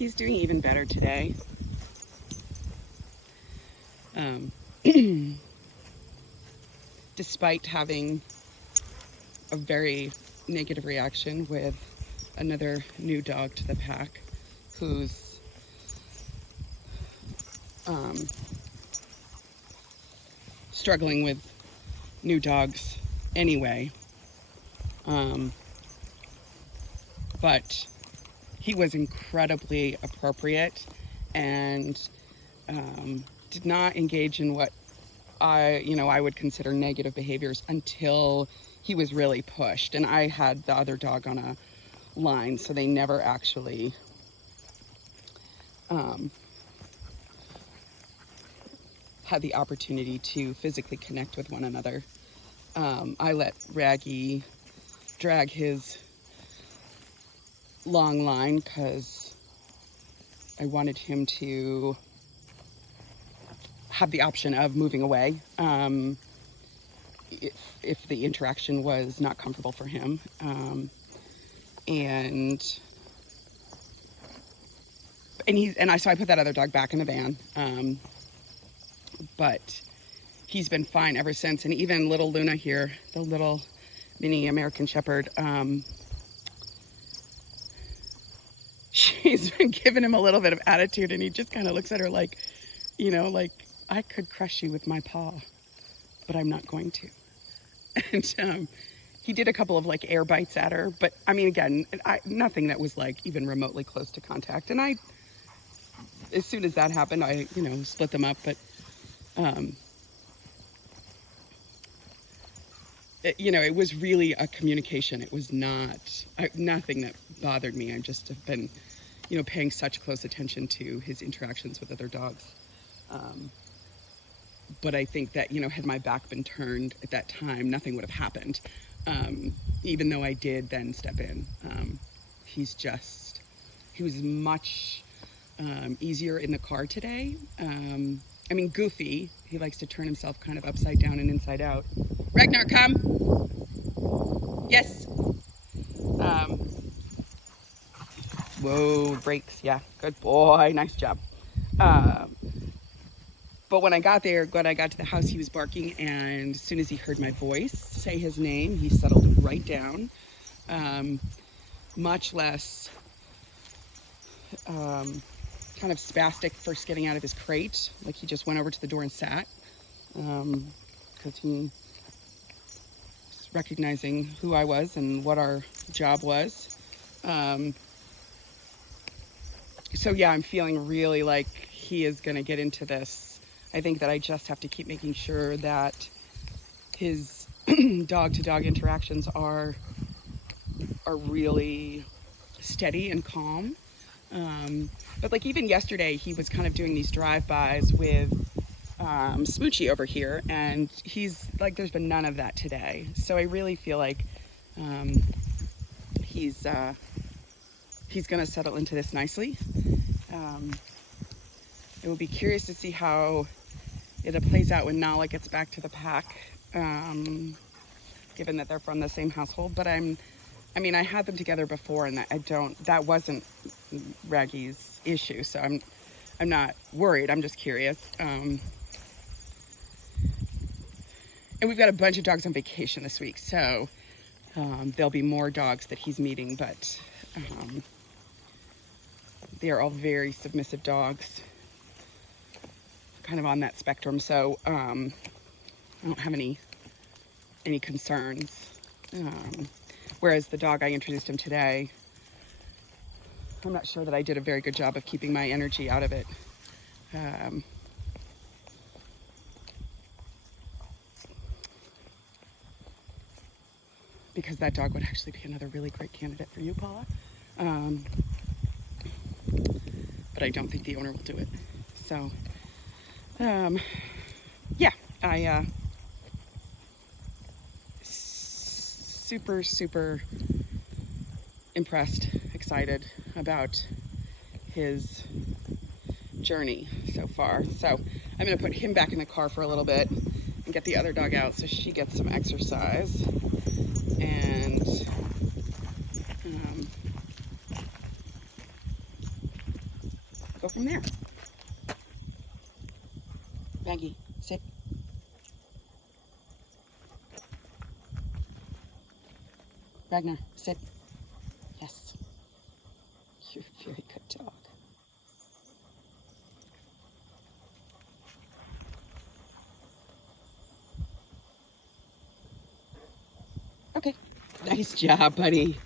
he's doing even better today. Despite having a very negative reaction with another new dog to the pack who's struggling with new dogs anyway. But he was incredibly appropriate and did not engage in what I would consider negative behaviors until he was really pushed. And I had the other dog on a line, so they never actually had the opportunity to physically connect with one another. I let Raggy drag his long line because I wanted him to have the option of moving away if the interaction was not comfortable for him. So I put that other dog back in the van. But he's been fine ever since. And even little Luna here, the little mini American Shepherd, she's been giving him a little bit of attitude, and he just kind of looks at her like, like, I could crush you with my paw, but I'm not going to. And he did a couple of like air bites at her, but I mean, again, nothing that was like even remotely close to contact. And as soon as that happened, I split them up. But it was really a communication. It was nothing that bothered me. I just have been, paying such close attention to his interactions with other dogs. But I think that, had my back been turned at that time, nothing would have happened. Even though I did then step in. He was much easier in the car today. Goofy, he likes to turn himself kind of upside down and inside out. Ragnar, come. Yes. Whoa, brakes. Yeah, good boy. Nice job. But when I got to the house, he was barking, and as soon as he heard my voice say his name, he settled right down. Much less kind of spastic first getting out of his crate. Like he just went over to the door and sat, because he was recognizing who I was and what our job was. So yeah, I'm feeling really like he is going to get into this. I think that I just have to keep making sure that his dog-to-dog interactions are really steady and calm. But like even yesterday, he was kind of doing these drive-bys with Smoochie over here, and he's like, there's been none of that today. So I really feel like he's going to settle into this nicely. It will be curious to see how it plays out when Nala gets back to the pack, given that they're from the same household. But I had them together before, and that wasn't Raggy's issue, so I'm not worried. I'm just curious. And we've got a bunch of dogs on vacation this week, so there'll be more dogs that he's meeting, but they are all very submissive dogs, kind of on that spectrum. So I don't have any concerns. Whereas the dog I introduced him today, I'm not sure that I did a very good job of keeping my energy out of it. Because that dog would actually be another really great candidate for you, Paula. But I don't think the owner will do it. So, yeah, I super impressed, excited about his journey so far. So I'm going to put him back in the car for a little bit and get the other dog out so she gets some exercise. And Come there. Maggie, sit. Ragnar, sit. Yes. You're a very good dog. Okay. Nice job, buddy.